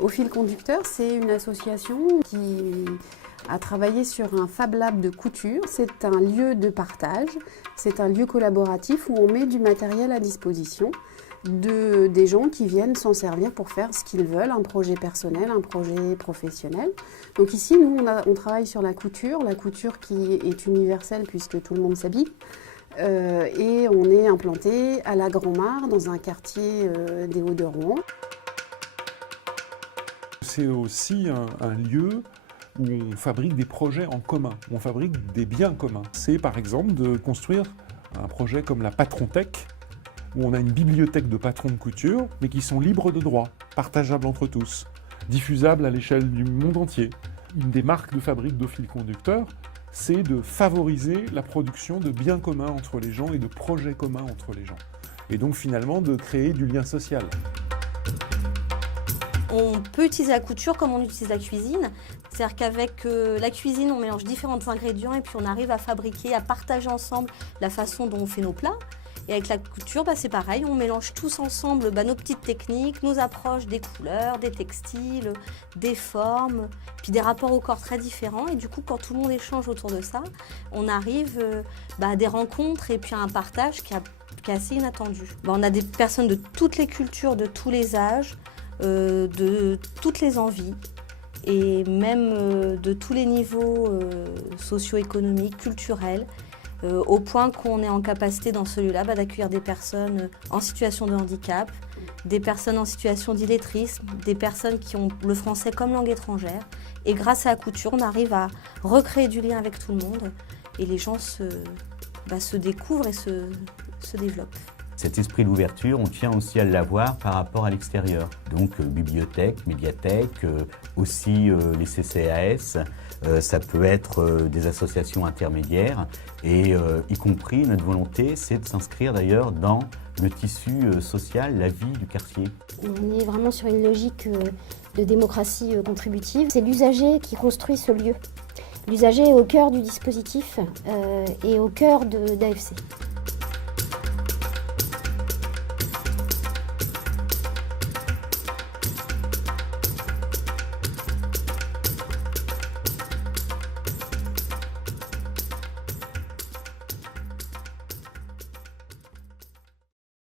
Au fil conducteur, c'est une association qui a travaillé sur un Fab Lab de couture. C'est un lieu de partage, c'est un lieu collaboratif où on met du matériel à disposition des gens qui viennent s'en servir pour faire ce qu'ils veulent, un projet personnel, un projet professionnel. Donc ici, nous, on travaille sur la couture qui est universelle puisque tout le monde s'habille. Et on est implanté à la Grand-Mare, dans un quartier des Hauts-de-Rouen. C'est aussi un lieu où on fabrique des projets en commun, où on fabrique des biens communs. C'est par exemple de construire un projet comme la Patrontech, où on a une bibliothèque de patrons de couture, mais qui sont libres de droit, partageables entre tous, diffusables à l'échelle du monde entier. Une des marques de fabrique d'Au Fil Conducteur, c'est de favoriser la production de biens communs entre les gens et de projets communs entre les gens. Et donc finalement de créer du lien social. On peut utiliser la couture comme on utilise la cuisine. C'est-à-dire qu'avec la cuisine, on mélange différents ingrédients et puis on arrive à fabriquer, à partager ensemble la façon dont on fait nos plats. Et avec la couture, c'est pareil, on mélange tous ensemble nos petites techniques, nos approches des couleurs, des textiles, des formes, puis des rapports au corps très différents. Et du coup, quand tout le monde échange autour de ça, on arrive à des rencontres et puis à un partage qui est assez inattendu. On a des personnes de toutes les cultures, de tous les âges, de toutes les envies et même de tous les niveaux socio-économiques, culturels, au point qu'on est en capacité dans ce lieu-là d'accueillir des personnes en situation de handicap, des personnes en situation d'illettrisme, des personnes qui ont le français comme langue étrangère. Et grâce à la couture, on arrive à recréer du lien avec tout le monde et les gens se découvrent et se développent. Cet esprit d'ouverture, on tient aussi à l'avoir par rapport à l'extérieur. Donc bibliothèque, médiathèque, aussi les CCAS, ça peut être des associations intermédiaires et y compris notre volonté, c'est de s'inscrire d'ailleurs dans le tissu social, la vie du quartier. On est vraiment sur une logique de démocratie contributive. C'est l'usager qui construit ce lieu. L'usager est au cœur du dispositif et au cœur d'AFC.